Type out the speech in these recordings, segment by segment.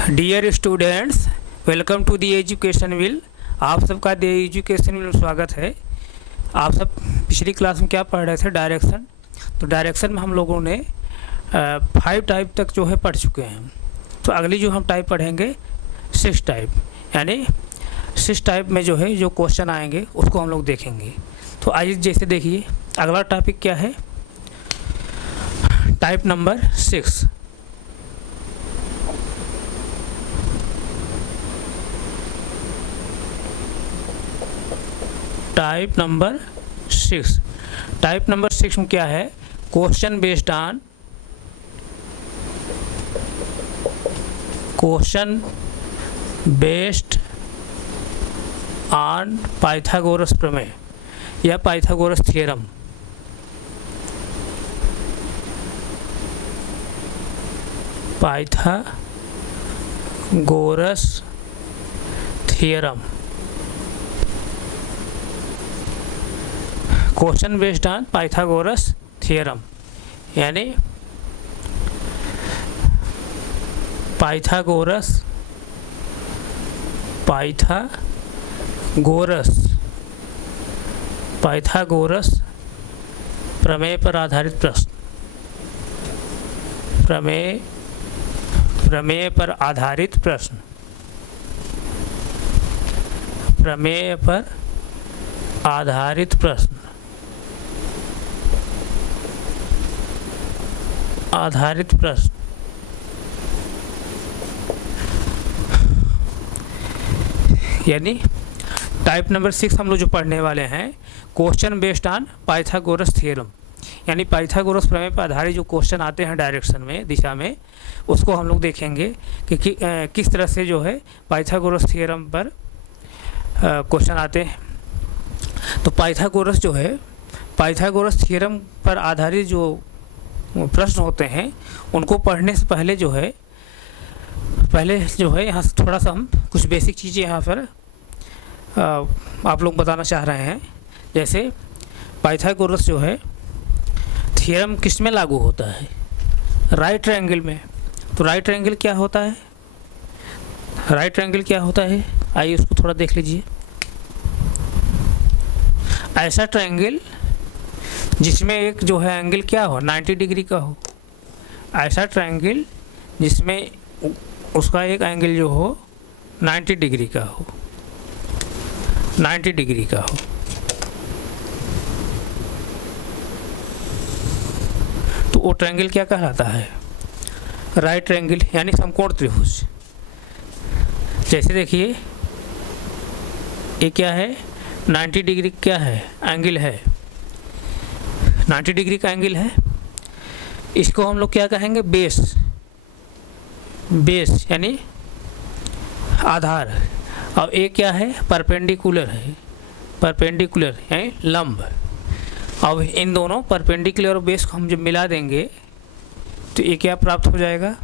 Dear students, welcome to the Education Wheel. आप सबका दी Education wheel में स्वागत है। आप सब पिछली क्लास में क्या पढ़ रहे थे? डायरेक्शन। तो डायरेक्शन में हम लोगों ने 5 टाइप तक जो है पढ़ चुके हैं। तो अगली जो हम टाइप पढ़ेंगे 6 टाइप, यानी 6 टाइप में जो है जो क्वेश्चन आएंगे उसको हम लोग देखेंगे। तो आइए जैसे देखिए, अगला टॉपिक क्या है? Type number 6। Type number 6। Type number 6 में क्या है? क्वेश्चन बेस्ड ऑन पाइथागोरस प्रमेय या Pythagoras theorem. Pythagoras theorem. Question based on Pythagoras theorem, यानी पाइथागोरस प्रमेय पर आधारित प्रश्न। प्रमेय पर आधारित प्रश्न। प्रमेय पर आधारित प्रश्न। आधारित प्रश्न। यानी टाइप नंबर 6 हम लोग जो पढ़ने वाले हैं, question based on Pythagoras theorem, यानी पाइथागोरस प्रमेय पर आधारित जो क्वेश्चन आते हैं डायरेक्शन में, दिशा में, उसको हम लोग देखेंगे कि किस तरह से जो है पाइथागोरस थ्योरम पर क्वेश्चन आते हैं। तो पाइथागोरस जो है, पाइथागोरस थ्योरम पर आधारित जो प्रश्न होते हैं उनको पढ़ने से पहले जो है यहाँ से थोड़ा सा हम कुछ बेसिक चीज़ें यहाँ पर आप लोग बताना चाह रहे हैं। जैसे पाइथागोरस जो है थ्योरम किस में लागू होता है? राइट ट्रायंगल में। तो राइट ट्रायंगल क्या होता है? राइट ट्रायंगल क्या होता है, आइए उसको थोड़ा देख लीजिए। ऐसा ट्रायंगल जिसमें एक जो है एंगल क्या हो, 90 डिग्री का हो। ऐसा ट्रायंगल जिसमें उसका एक एंगल जो हो 90 डिग्री का हो। 90 डिग्री का हो। तो वो ट्रायंगल क्या कहलाता है? राइट ट्रायंगल, यानी समकोण त्रिभुज। जैसे देखिए, ये क्या है? 90 डिग्री क्या है? एंगल है। 90 डिग्री का एंगल है। इसको हम लोग क्या कहेंगे? बेस। बेस यानी आधार। और ये क्या है? परपेंडिकुलर है। परपेंडिकुलर यानी लंब। अब इन दोनों परपेंडिकुलर और बेस को हम जब मिला देंगे तो ये क्या प्राप्त हो जाएगा?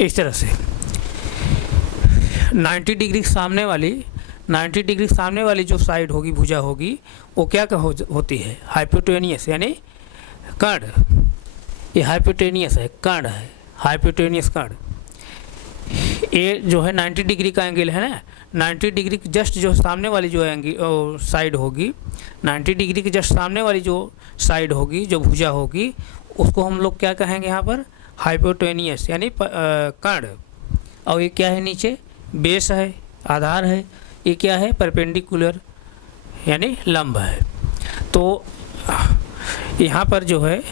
इस तरह से 90 डिग्री सामने वाली जो साइड होगी, भुजा होगी, वो क्या होती है? हाइपोटेनियस, यानी कर्ण। ये हाइपोटेनियस है, कर्ण है, हाइपोटेनियस कर्ण। ये जो है 90 डिग्री का एंगल है ना, 90 डिग्री की जस्ट जो सामने वाली जो एंगल साइड होगी, 90 डिग्री की जस्ट सामने वाली जो साइड होगी, जो भुजा होगी, उसको हम लोग क्या कहेंगे यहाँ पर? हाइपोटेनियस यानी कर्ण। और ये क्या है? नीचे बेस है, आधार है। ये क्या है? परपेंडिकुलर यानी लंब है। तो यहाँ पर जो है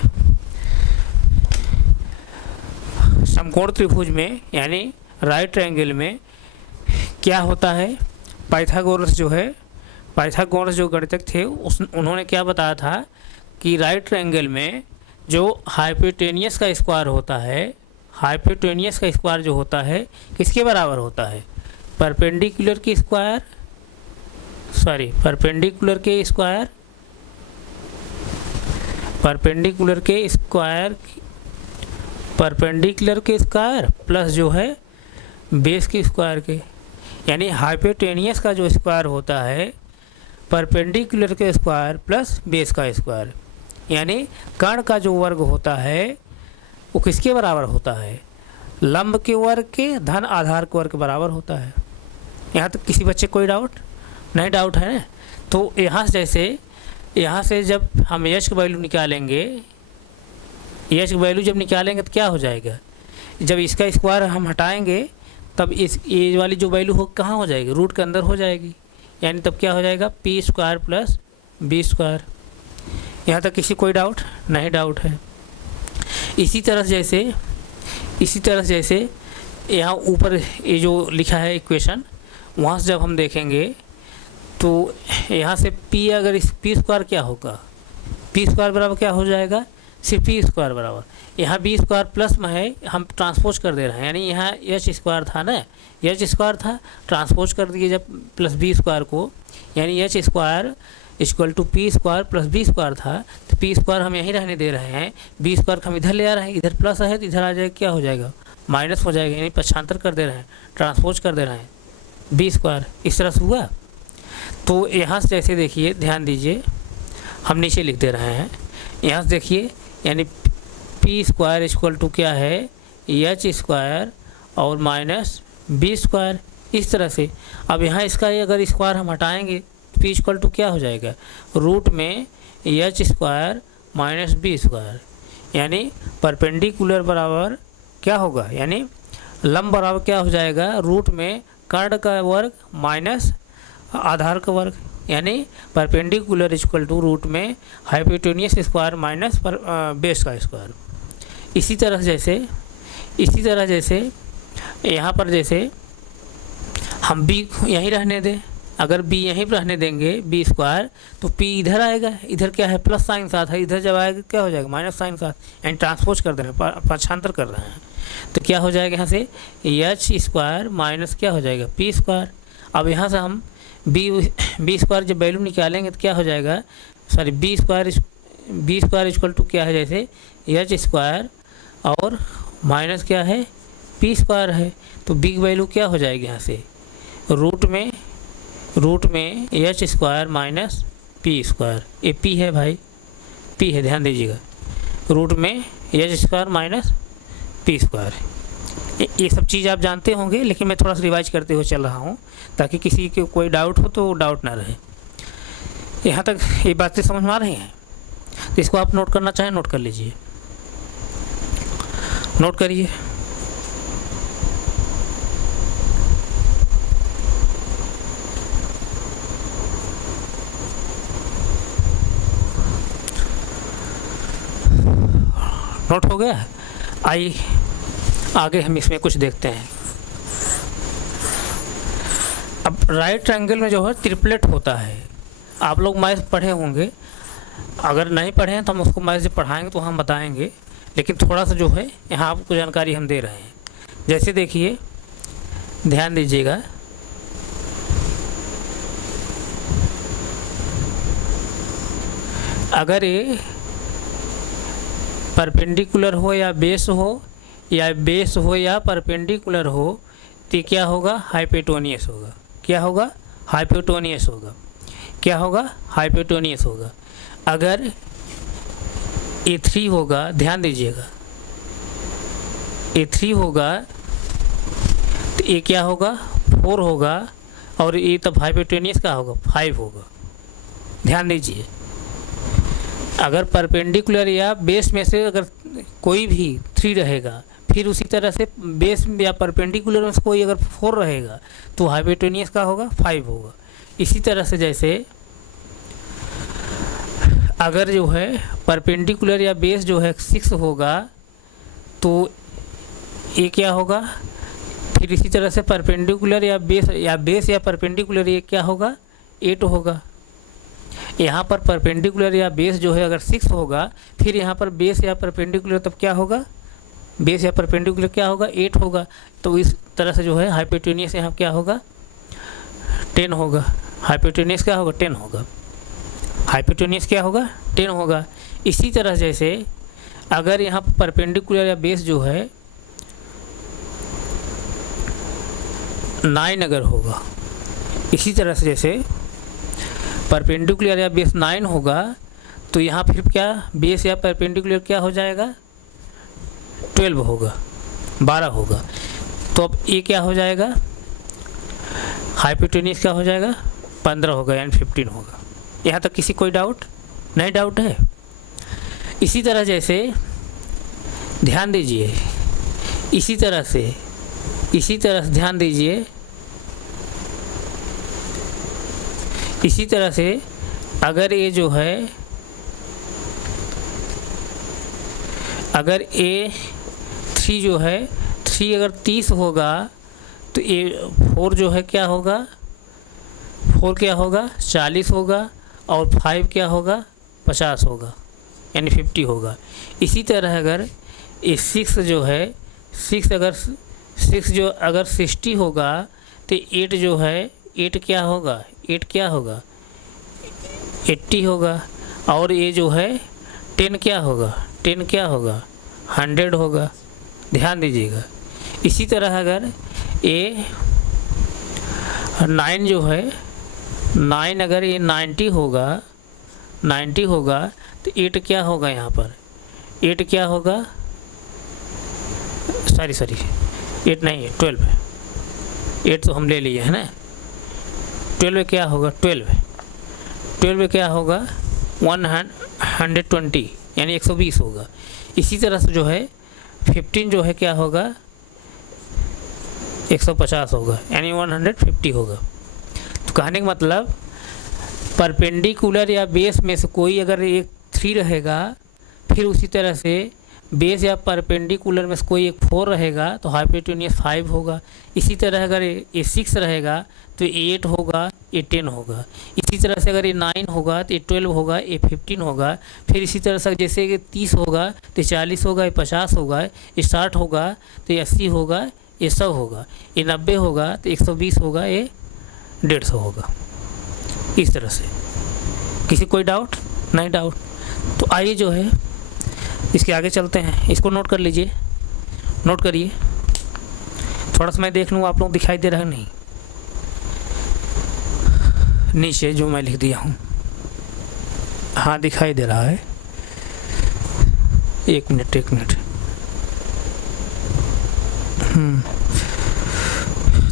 समकोण त्रिभुज में, यानी राइट ट्रायंगल में क्या होता है? पाइथागोरस जो गणितज्ञ थे उन्होंने क्या बताया था कि राइट ट्रायंगल में जो हाइपोटेनियस का स्क्वायर होता है, हाइपोटेनियस का स्क्वायर जो होता है किसके बराबर होता है? परपेंडिकुलर के स्क्वायर, परपेंडिकुलर के स्क्वायर प्लस जो है बेस के स्क्वायर के। यानी हाइपोटेनियस का जो स्क्वायर होता है परपेंडिकुलर के स्क्वायर प्लस बेस का स्क्वायर, यानी कर्ण का जो वर्ग होता है वो किसके बराबर होता है, लंब के वर्ग के धन आधार के वर्ग के बराबर होता है। यहाँ तक किसी बच्चे कोई डाउट नहीं? डाउट है ना? तो यहाँ से जब हम एच की वैल्यू निकालेंगे, एच की वैल्यू जब निकालेंगे तो क्या हो जाएगा, जब इसका स्क्वायर हम हटाएंगे तब इस ये वाली जो वैल्यू हो कहाँ हो जाएगी, रूट के अंदर हो जाएगी, यानी तब क्या हो जाएगा P square plus B square. यहाँ तक किसी कोई डाउट नहीं? डाउट है। इसी तरह जैसे यहाँ ऊपर ये जो लिखा है इक्वेशन, वहाँ से जब हम देखेंगे तो यहाँ से p, अगर इस पी स्क्वायर क्या होगा, पी स्क्वायर बराबर क्या हो जाएगा, सिर्फ पी स्क्वायर बराबर, यहाँ बी स्क्वायर प्लस में है, हम ट्रांसपोज कर दे रहे हैं, यानी यहाँ एच स्क्वायर था ना, एच स्क्वायर था, ट्रांसपोज कर दिए जब प्लस बी स्क्वायर को, यानी H square equal to P square plus B square था, तो पी स्क्वायर हम यहीं रहने दे रहे हैं, बी स्क्वायर हम इधर ले आ रहे हैं, इधर प्लस है तो इधर आ जाएगा क्या हो जाएगा, माइनस हो जाएगा, यानी पक्षांतर कर दे रहे हैं, ट्रांसपोज कर दे रहे हैं बी स्क्वायर। इस तरह से हुआ। तो यहाँ से जैसे देखिए, ध्यान दीजिए, हम नीचे लिख दे रहे हैं, यहाँ से देखिए, यानी पी स्क्वायर इक्वल टू क्या है, एच स्क्वायर और माइनस बी स्क्वायर, इस तरह से। अब यहाँ इसका अगर स्क्वायर हम हटाएंगे तो पी इक्वल टू क्या हो जाएगा, रूट में H square minus B square, यानी परपेंडिकुलर बराबर क्या होगा, यानी लंब बराबर क्या हो जाएगा, रूट में कर्ण का वर्ग माइनस आधार का वर्ग, यानी परपेंडिकुलर इक्वल टू रूट में हाइपोटेनियस स्क्वायर माइनस बेस का स्क्वायर। इसी तरह जैसे यहाँ पर जैसे हम b यहीं रहने दें, अगर b यहीं पर रहने देंगे बी स्क्वायर, तो p इधर आएगा, इधर क्या है प्लस साइन साथ है, इधर जब आएगा क्या हो जाएगा माइनस साइन साथ, यानी ट्रांसपोज कर दे रहे हैं, पक्षांतर कर रहे हैं, तो क्या हो जाएगा यहाँ से एच स्क्वायर माइनस क्या हो जाएगा पी स्क्वायर। अब यहाँ से हम बी स्क्वायर जब वैल्यू निकालेंगे तो क्या हो जाएगा, sorry B square equal to क्या है, जैसे एच स्क्वायर और माइनस क्या है पी स्क्वायर है, तो बी की वैल्यू क्या हो जाएगी यहाँ से, रूट में H square minus P square, ये पी है भाई, पी है, ध्यान दीजिएगा, रूट में H square minus P square. ये सब चीज़ आप जानते होंगे, लेकिन मैं थोड़ा सा रिवाइज करते हुए चल रहा हूँ ताकि किसी के कोई डाउट हो तो डाउट ना रहे। यहाँ तक ये बातें समझ में आ रही हैं? तो इसको आप नोट करना चाहें नोट कर लीजिए, नोट करिए। नोट हो गया? आइए आगे हम इसमें कुछ देखते हैं। अब राइट ट्रायंगल में जो है ट्रिपलेट होता है, आप लोग मैथ पढ़े होंगे, अगर नहीं पढ़े हैं तो हम उसको मैथ जब पढ़ाएंगे तो हम बताएंगे, लेकिन थोड़ा सा जो है यहाँ आपको जानकारी हम दे रहे हैं। जैसे देखिए, ध्यान दीजिएगा, अगर ये परपेंडिकुलर हो या बेस हो, या बेस हो या परपेंडिकुलर हो, तो क्या होगा, हाइपोटेनियस होगा। क्या होगा, हाइपोटेनियस होगा। क्या होगा, हाइपोटेनियस होगा। अगर A3 होगा, ध्यान दीजिएगा, A3 होगा तो ये क्या होगा 4 होगा, और ये तब हाइपोटेनियस का होगा 5 होगा। ध्यान दीजिए, अगर परपेंडिकुलर या बेस में से अगर कोई भी 3 रहेगा, फिर उसी तरह से बेस या परपेंडिकुलर में से कोई अगर 4 रहेगा तो हाइपोटेनियस का होगा 5 होगा। इसी तरह से जैसे अगर जो है परपेंडिकुलर या बेस जो है 6 होगा तो ये क्या होगा, फिर इसी तरह से परपेंडिकुलर या बेस या परपेंडिकुलर ये क्या होगा 8 होगा। यहाँ पर परपेंडिकुलर या बेस जो है अगर 6 होगा, फिर यहाँ पर बेस या परपेंडिकुलर तब क्या होगा, बेस या परपेंडिकुलर क्या होगा 8 होगा। तो इस तरह से जो है हाइपोटेनियस यहाँ क्या होगा 10 होगा। हाइपोटेनियस क्या होगा 10 होगा। हाइपोटेनियस क्या होगा 10 होगा। इसी तरह जैसे अगर यहाँ परपेंडिकुलर या बेस जो है 9 अगर होगा, इसी तरह से जैसे परपेंडिकुलर या बेस 9 होगा तो यहाँ फिर क्या बेस या परपेंडिकुलर क्या हो जाएगा, 12 होगा, 12 होगा। तो अब ये क्या हो जाएगा, हाइपोटेन्यूस क्या हो जाएगा, 15 होगा यानी 15 होगा। यहाँ तक किसी कोई डाउट नहीं? डाउट है। इसी तरह जैसे ध्यान दीजिए, इसी तरह से ध्यान दीजिए, इसी तरह से अगर ये जो है, अगर A3 जो है 3 अगर 30 होगा तो A4 जो है क्या होगा, 4 क्या होगा, 40 होगा, और 5 क्या होगा, 50 होगा यानी 50 होगा। इसी तरह अगर A6 जो है 6 जो अगर 60 होगा तो 8 जो है 8 क्या होगा, 8 क्या होगा, 80 होगा, और ये जो है 10 क्या होगा, 10 क्या होगा, 100 होगा। ध्यान दीजिएगा। इसी तरह अगर ये 9 जो है 9 अगर ये 90 होगा, 90 होगा तो 8 क्या होगा, यहाँ पर 8 क्या होगा, सॉरी 8 नहीं है, 12 है, 8 तो हम ले लिए है ना। 12 क्या होगा, 12 क्या होगा, 120 यानी 120 होगा। इसी तरह से जो है 15 जो है क्या होगा, 150 होगा यानी 150 होगा। तो कहने का मतलब परपेंडिकुलर या बेस में से कोई अगर एक 3 रहेगा, फिर उसी तरह से बेस या परपेंडिकुलर में से कोई एक 4 रहेगा तो हाइपोटेन्यूस 5 होगा। इसी तरह अगर ये 6 रहेगा तो 8 होगा, ये 10 होगा। इसी तरह से अगर ये 9 होगा तो ये 12 होगा, ये 15 होगा। फिर इसी तरह से जैसे कि 30 होगा तो 40 होगा, ये 50 होगा, ये 60 होगा तो ये 80 होगा, ये 100 होगा, ये 90 होगा तो 120 होगा, ये 150 होगा। इस तरह से किसी कोई डाउट नहीं? डाउट। तो आइए जो है इसके आगे चलते हैं। इसको नोट कर लीजिए, नोट करिए। थोड़ा सा मैं देख लूँ आप लोग दिखाई दे रहा है नहीं, नीचे जो मैं लिख दिया हूँ। हाँ दिखाई दे रहा है, एक मिनट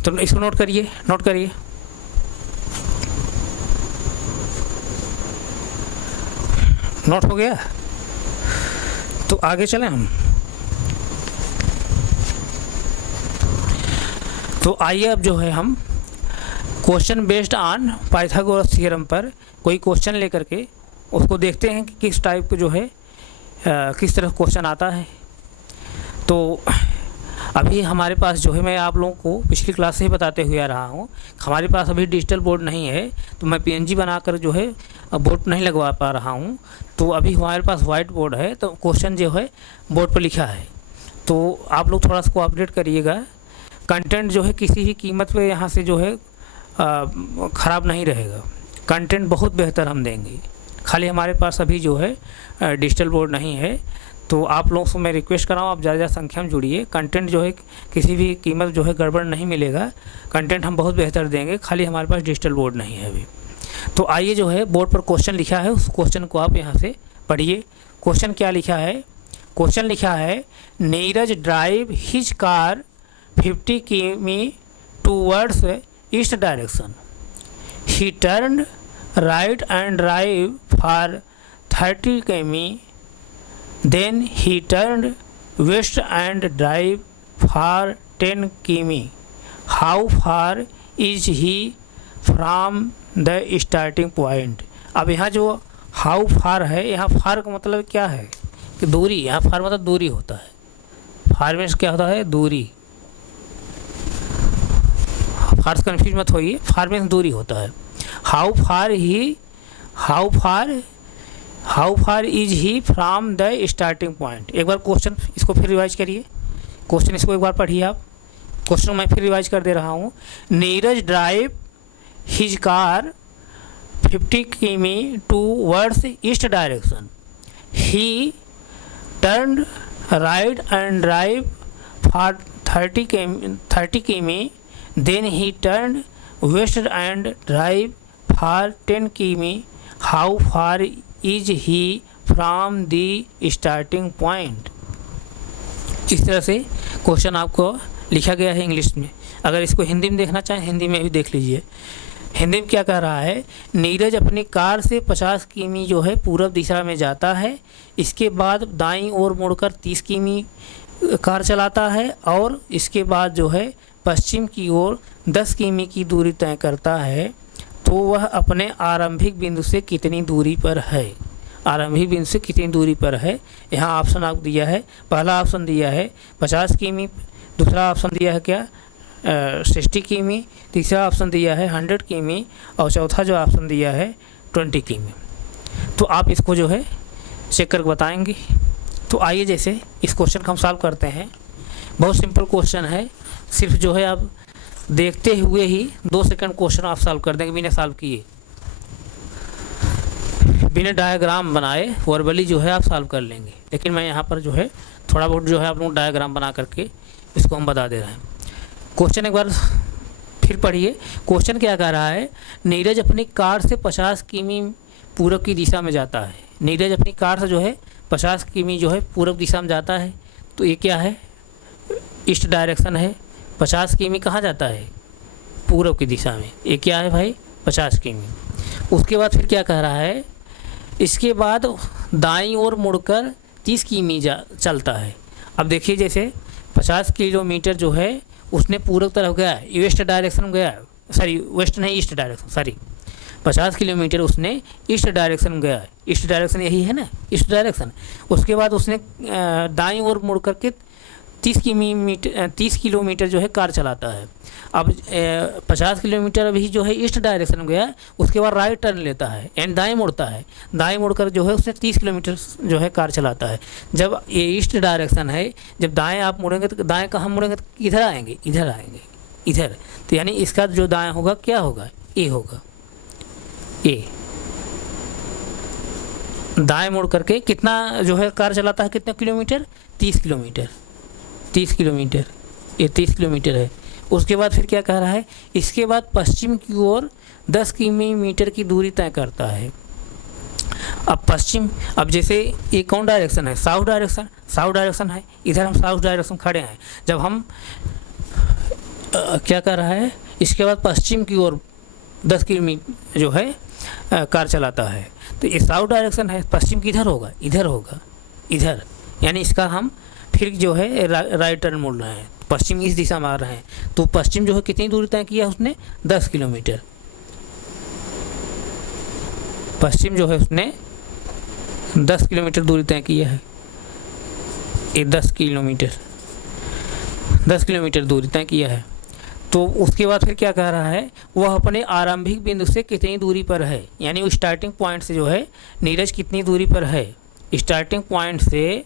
तो इसको नोट करिए, नोट करिए। नोट हो गया? तो आगे चलें हम। तो आइए अब जो है हम question based on Pythagoras theorem पर कोई क्वेश्चन लेकर के उसको देखते हैं कि किस टाइप का जो है किस तरह क्वेश्चन आता है। तो अभी हमारे पास जो है, मैं आप लोगों को पिछली क्लास से ही बताते हुए आ रहा हूँ, हमारे पास अभी डिजिटल बोर्ड नहीं है, तो मैं PNG बनाकर जो है बोर्ड नहीं लगवा पा रहा हूँ। तो अभी हमारे पास वाइट बोर्ड है, तो क्वेश्चन जो है बोर्ड पर लिखा है। तो आप लोग थोड़ा सा कोऑपरेट करिएगा। कंटेंट जो है किसी भी कीमत पे यहाँ से जो है ख़राब नहीं रहेगा। कंटेंट बहुत बेहतर हम देंगे, खाली हमारे पास अभी जो है डिजिटल बोर्ड नहीं है। तो आप लोगों से मैं रिक्वेस्ट कर रहा हूँ, आप ज़्यादा संख्या में जुड़िए। कंटेंट जो है किसी भी कीमत जो है गड़बड़ नहीं मिलेगा, कंटेंट हम बहुत बेहतर देंगे, खाली हमारे पास डिजिटल बोर्ड नहीं है अभी। तो आइए जो है बोर्ड पर क्वेश्चन लिखा है, उस क्वेश्चन को आप यहाँ से पढ़िए। क्वेश्चन क्या लिखा है? क्वेश्चन लिखा है, नीरज ड्राइव हिज कार 50 किमी towards east direction. He turn right and drive for 30 किमी, then he turned west and drive for 10 kimi. How far is he from the starting point? अब यहाँ जो how far है, यहाँ far का मतलब क्या है कि दूरी। यहाँ far मतलब दूरी होता है। far में क्या होता है? दूरी। far से कन्फ्यूज मत होइए, far में दूरी होता है। How far is he from the starting point. एक बार क्वेश्चन इसको फिर रिवाइज करिए। क्वेश्चन इसको एक बार पढ़िए आप। क्वेश्चन मैं फिर रिवाइज कर दे रहा हूँ। नीरज ड्राइव हिज कार 50 किमी towards east direction. He turn right and drive for 30 किमी, then he turn west and drive for 10 किमी। How far is he from the starting point. इस तरह से क्वेश्चन आपको लिखा गया है इंग्लिश में। अगर इसको हिंदी में देखना चाहें हिंदी में भी देख लीजिए। हिंदी में क्या कह रहा है, नीरज अपनी कार से 50 किमी जो है पूरब दिशा में जाता है, इसके बाद दाईं ओर मुड़कर 30 किमी कार चलाता है और इसके बाद जो है पश्चिम की ओर 10 किमी की दूरी तय करता है। तो वह अपने आरंभिक बिंदु से कितनी दूरी पर है। आरंभिक बिंदु से कितनी दूरी पर है। यहाँ ऑप्शन आपको दिया है, पहला ऑप्शन दिया है 50 किमी, दूसरा ऑप्शन दिया है क्या 60 किमी, तीसरा ऑप्शन दिया है 100 किमी और चौथा जो ऑप्शन दिया है 20 किमी। तो आप इसको जो है चेक करके बताएंगे। तो आइए जैसे इस क्वेश्चन को हम सॉल्व करते हैं। बहुत सिंपल क्वेश्चन है, सिर्फ जो है आप देखते हुए ही 2 सेकंड क्वेश्चन आप सॉल्व कर देंगे बिना सॉल्व किए, बिना डायग्राम बनाए वर्बली जो है आप सॉल्व कर लेंगे। लेकिन मैं यहाँ पर जो है थोड़ा बहुत जो है आप लोग डायग्राम बना करके इसको हम बता दे रहे हैं। क्वेश्चन एक बार फिर पढ़िए। क्वेश्चन क्या कह रहा है, नीरज अपनी कार से 50 किमी पूरब की दिशा में जाता है। नीरज अपनी कार से जो है 50 किमी जो है पूरब दिशा में जाता है। तो ये क्या है, ईस्ट डायरेक्शन है। 50 किमी कहाँ जाता है, पूरब की दिशा में। ये क्या है भाई 50 किमी। उसके बाद फिर क्या कह रहा है, इसके बाद दाईं ओर मुड़कर 30 किमी चलता है। अब देखिए जैसे 50 किलोमीटर जो है उसने पूरब तरफ गया है, वेस्ट डायरेक्शन में गया, सॉरी वेस्ट नहीं ईस्ट डायरेक्शन, सॉरी 50 किलोमीटर उसने ईस्ट डायरेक्शन में गया है। ईस्ट डायरेक्शन यही है ना, ईस्ट डायरेक्शन। उसके बाद उसने दाईं ओर मुड़ करके 30 किलोमीटर जो है कार चलाता है। अब 50 किलोमीटर अभी जो है ईस्ट डायरेक्शन में गया, उसके बाद राइट टर्न लेता है एंड दाएं मुड़ता है। दाएं मुड़कर जो है उसने 30 किलोमीटर जो है कार चलाता है। जब ये ईस्ट डायरेक्शन है, जब दाएं आप मुड़ेंगे तो दाएं कहाँ मुड़ेंगे, तो इधर आएंगे, इधर आएंगे, इधर। तो यानी इसका जो दाएं होगा क्या होगा, ए होगा। ए दाएं मुड़ करके कितना जो है कार चलाता है, कितना किलोमीटर, 30 किलोमीटर, 30 किलोमीटर, ये 30 किलोमीटर है। उसके बाद फिर क्या कह रहा है, इसके बाद पश्चिम की ओर 10 किलोमीटर की दूरी तय करता है। अब पश्चिम, अब जैसे ये कौन डायरेक्शन है, साउथ डायरेक्शन, साउथ डायरेक्शन है, इधर हम साउथ डायरेक्शन खड़े हैं। जब हम क्या कर रहा है, इसके बाद पश्चिम की ओर 10 किलोमीटर जो है कार चलाता है। तो ये साउथ डायरेक्शन है, पश्चिम किधर होगा, इधर होगा, इधर। यानी इसका हम फिर जो है राइट टर्न मोड़ रहे हैं, पश्चिम इस दिशा में आ रहे हैं। तो पश्चिम जो है कितनी दूरी तय किया उसने, 10 किलोमीटर। पश्चिम जो है उसने 10 किलोमीटर दूरी तय किया है। ये 10 किलोमीटर दूरी तय किया है। तो उसके बाद फिर क्या कह रहा है, वह अपने आरंभिक बिंदु से कितनी दूरी पर है। यानी वो स्टार्टिंग पॉइंट से जो है नीरज कितनी दूरी पर है। स्टार्टिंग पॉइंट से,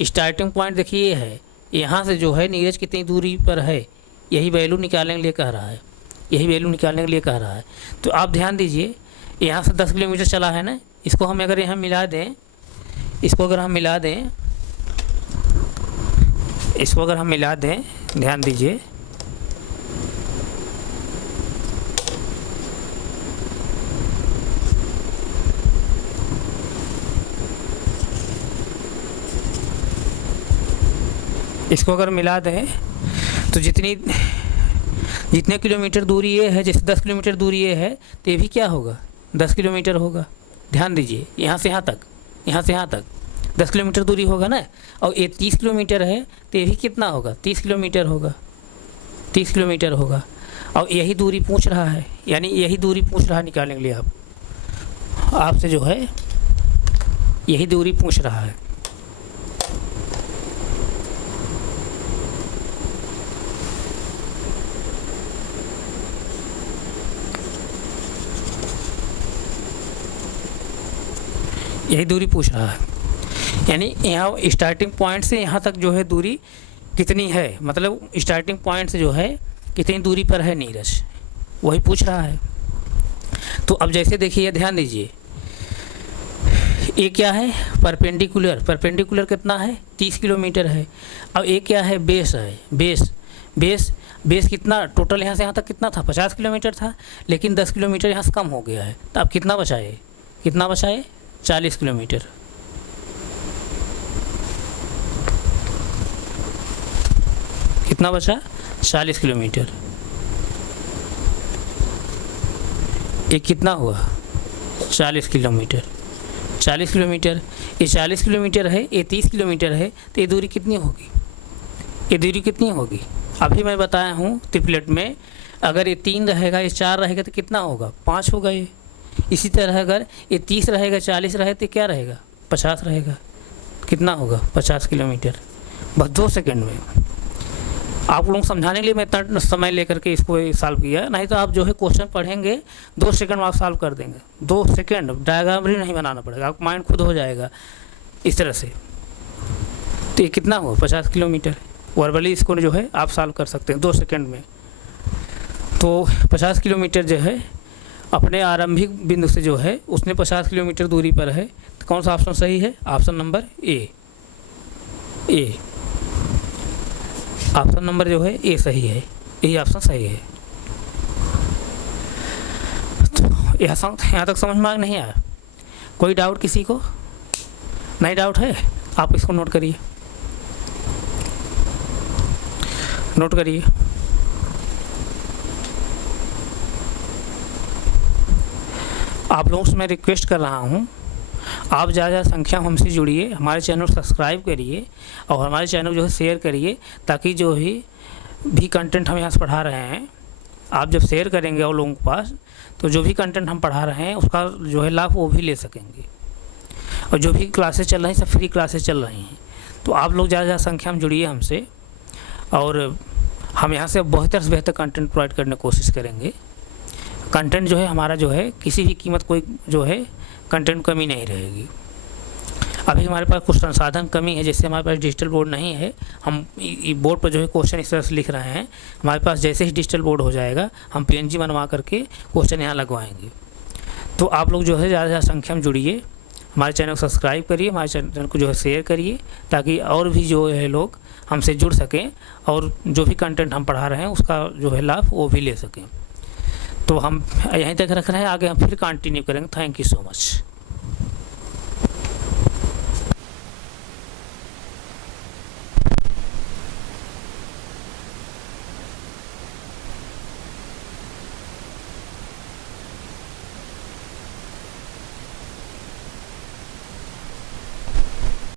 स्टार्टिंग पॉइंट देखिए ये है, यहाँ से जो है नीरज कितनी दूरी पर है, यही वैल्यू निकालने के लिए कह रहा है, यही वैल्यू निकालने के लिए कह रहा है। तो आप ध्यान दीजिए, यहाँ से 10 किलोमीटर चला है ना, इसको हम अगर यहाँ मिला दें, इसको अगर हम मिला दें, इसको अगर हम मिला दें, ध्यान दीजिए, इसको अगर मिला दें तो जितने किलोमीटर दूरी ये है, जैसे 10 किलोमीटर दूरी ये है, तो ये भी क्या होगा, 10 किलोमीटर होगा। ध्यान दीजिए, यहाँ से यहाँ तक, यहाँ से यहाँ तक 10 किलोमीटर दूरी होगा ना। और ये 30 किलोमीटर है, तो ये भी कितना होगा, 30 किलोमीटर होगा, 30 किलोमीटर होगा। और यही दूरी पूछ रहा है, यानी यही दूरी पूछ रहा है निकालने के लिए आपसे जो है यही दूरी पूछ रहा है। यही दूरी पूछ रहा है, यानी यहाँ स्टार्टिंग पॉइंट से यहाँ तक जो है दूरी कितनी है, मतलब स्टार्टिंग पॉइंट से जो है कितनी दूरी पर है नीरज, वही पूछ रहा है। तो अब जैसे देखिए, ध्यान दीजिए, ये क्या है, परपेंडिकुलर, परपेंडिकुलर कितना है, 30 किलोमीटर है। अब ये क्या है, बेस है, बेस बेस कितना टोटल यहाँ से यहाँ तक कितना था, 50 किलोमीटर था, लेकिन 10 किलोमीटर यहाँ से कम हो गया है। तो अब कितना बचा है, कितना बचा है, 40 किलोमीटर। कितना बचा, 40 किलोमीटर। ये कितना हुआ, 40 किलोमीटर। 40 किलोमीटर, ये 40 किलोमीटर है, ये 30 किलोमीटर है, तो ये दूरी कितनी होगी, ये दूरी कितनी होगी। अभी मैं बताया हूँ ट्रिपलेट में, अगर ये 3 रहेगा, ये 4 रहेगा तो कितना होगा, 5 होगा ये। इसी तरह अगर ये 30 रहेगा, 40 रहे तो क्या रहेगा, 50 रहेगा। कितना होगा, 50 किलोमीटर। बस 2 सेकंड में आप लोग समझाने के लिए मैं इतना समय लेकर के इसको सॉल्व किया, नहीं तो आप जो है क्वेश्चन पढ़ेंगे 2 सेकंड में आप सॉल्व कर देंगे। 2 सेकंड, डायग्राम भी नहीं बनाना पड़ेगा, आपका माइंड खुद हो जाएगा इस तरह से। तो ये कितना हुआ, 50 किलोमीटर। वर्बली इसको जो है आप सॉल्व कर सकते हैं 2 सेकंड में। तो 50 किलोमीटर जो है अपने आरंभिक बिंदु से जो है उसने 50 किलोमीटर दूरी पर है। तो कौन सा ऑप्शन सही है, option number A. Option number जो है ए सही है, यही ऑप्शन सही है। तो यहाँ तक समझ में नहीं आया, कोई डाउट किसी को नहीं, डाउट है आप इसको नोट करिए, नोट करिए। आप लोगों से मैं रिक्वेस्ट कर रहा हूँ, आप ज़्यादा संख्या हमसे जुड़िए, हमारे चैनल सब्सक्राइब करिए और हमारे चैनल जो है शेयर करिए, ताकि जो भी कंटेंट हम यहाँ से पढ़ा रहे हैं, आप जब शेयर करेंगे और लोगों के पास, तो जो भी कंटेंट हम पढ़ा रहे हैं उसका जो है लाभ वो भी ले सकेंगे। और जो भी क्लासेस चल रही हैं सब फ्री क्लासेस चल रही हैं, तो आप लोग ज़्यादा संख्या में जुड़िए हमसे, और हम यहाँ से बेहतर से बेहतर कंटेंट प्रोवाइड करने की कोशिश करेंगे। कंटेंट जो है हमारा जो है किसी भी कीमत कोई जो है कंटेंट कमी नहीं रहेगी। अभी हमारे पास कुछ संसाधन कमी है, जैसे हमारे पास डिजिटल बोर्ड नहीं है, हम बोर्ड पर जो है क्वेश्चन इस तरह से लिख रहे हैं। हमारे पास जैसे ही डिजिटल बोर्ड हो जाएगा हम PNG बनवा करके क्वेश्चन यहाँ लगवाएंगे। तो आप लोग जो है ज़्यादा से ज़्यादा संख्या में जुड़िए, हमारे चैनल को सब्सक्राइब करिए, हमारे चैनल को जो है शेयर करिए, ताकि और भी जो है लोग हमसे जुड़ सकें और जो भी कंटेंट हम पढ़ा रहे हैं उसका जो है लाभ वो भी ले सकें। तो हम यहीं तक रख रहे हैं, आगे हम फिर कंटिन्यू करेंगे। Thank you so much.